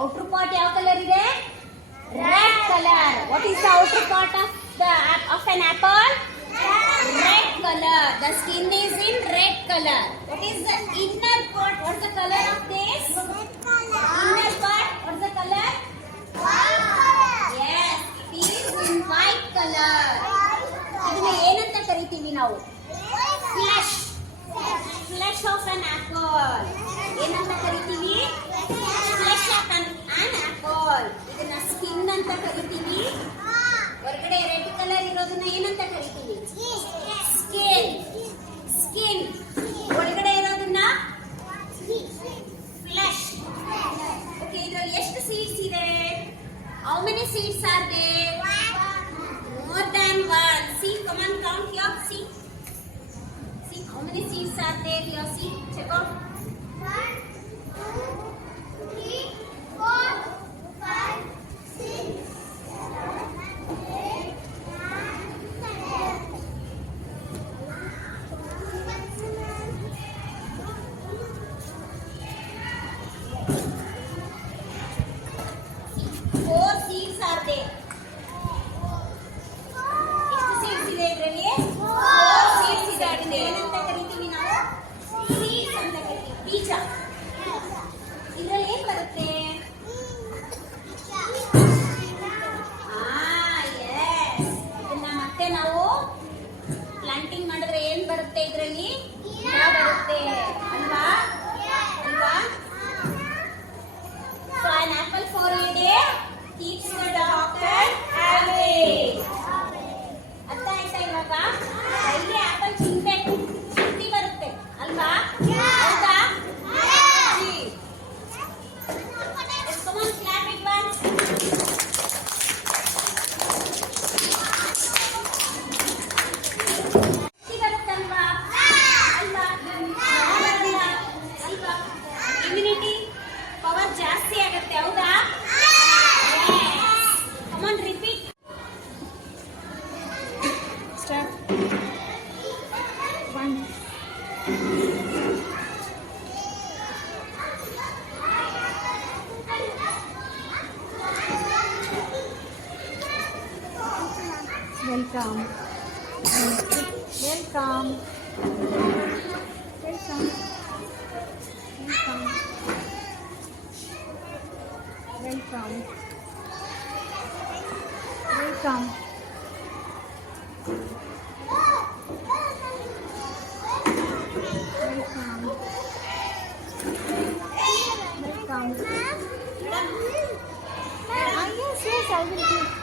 Outer part ಯಾವ colour ಇದೆ? Red color. What is the outer part of an apple? Red color. The skin is in red color. What is the inner part? What's the color of this? Red color. Inner part. What's the color? White color. Yes, it is in white color. ಇದನ್ನ ಏನಂತ ಕರಿತೀವಿ ನಾವು? Flesh. Flesh of an apple. ಏನಂತ ಕರಿತೀವಿ? Flesh of an apple. ಇದನ್ನ skin ಅಂತ ಕರಿತೀವಿ. ಹೊರಗಡೆ ರೆಡ್ ಕಲರ್ ಇರೋದನ್ನ ಏನಂತ ಕರಿತೀವಿ? ಸ್ಕಿನ್. ಸ್ಕಿನ್. ಒಳಗಡೆ ಇರೋದನ್ನ ಫ್ಲೆಶ್. ಓಕೆ, ಇದರಲ್ಲಿ ಎಷ್ಟು ಸೀಡ್ಸ್ ಇದೆ? How many seeds are there? More than one. See, come on, count here. See. See how many seeds are there here. See, check out. 1, 2, 3, 4, 5, 6, 7, 8, 9, 10. 4 seeds are there. ಎಷ್ಟು seeds ಇದೆ ಇದರಲ್ಲಿ? 4 seeds ಇದೆ. ಅದನ್ನ ಏನಂತ ಕರಿತೀವಿ ನಾವು? Seeds ಅಂತ ಕರಿತೀವಿ. ಬೀಜ. ಇದರಲ್ಲಿ ಏನು ಬರುತ್ತೆ? yes. ಇದನ್ನ ಮತ್ತೆ ನಾವು ಪ್ಲಾಂಟಿಂಗ್ ಮಾಡಿದ್ರೆ ಏನ್ ಬರುತ್ತೆ? ಇದರಲ್ಲಿ ಗಿಡ ಬರುತ್ತೆ ಅಲ್ವಾ? ಅಲ್ವಾ? So an apple for a day keeps the doctor away. ಅರ್ಥ ಆಯ್ತಾ ಇವಾಗ? ಡೈಲಿ ಆಪಲ್ ತಿನ್ಬೇಕು, ಶಕ್ತಿ ಬರುತ್ತೆ ಅಲ್ವಾ? ಹೌದಾ? Come on, clap it once. ಬರುತ್ತಲ್ವಾ? ಅಲ್ವಾ? ಅಲ್ವಾ? ಇಮ್ಯುನಿಟಿ ಪವರ್ ಜಾಸ್ತಿ ಆಗುತ್ತೆ, ಹೌದಾ? Come on, repeat. Start. 1. Welcome. Welcome. Welcome. Welcome. Welcome. Welcome. Welcome. Welcome. Yes, I will give.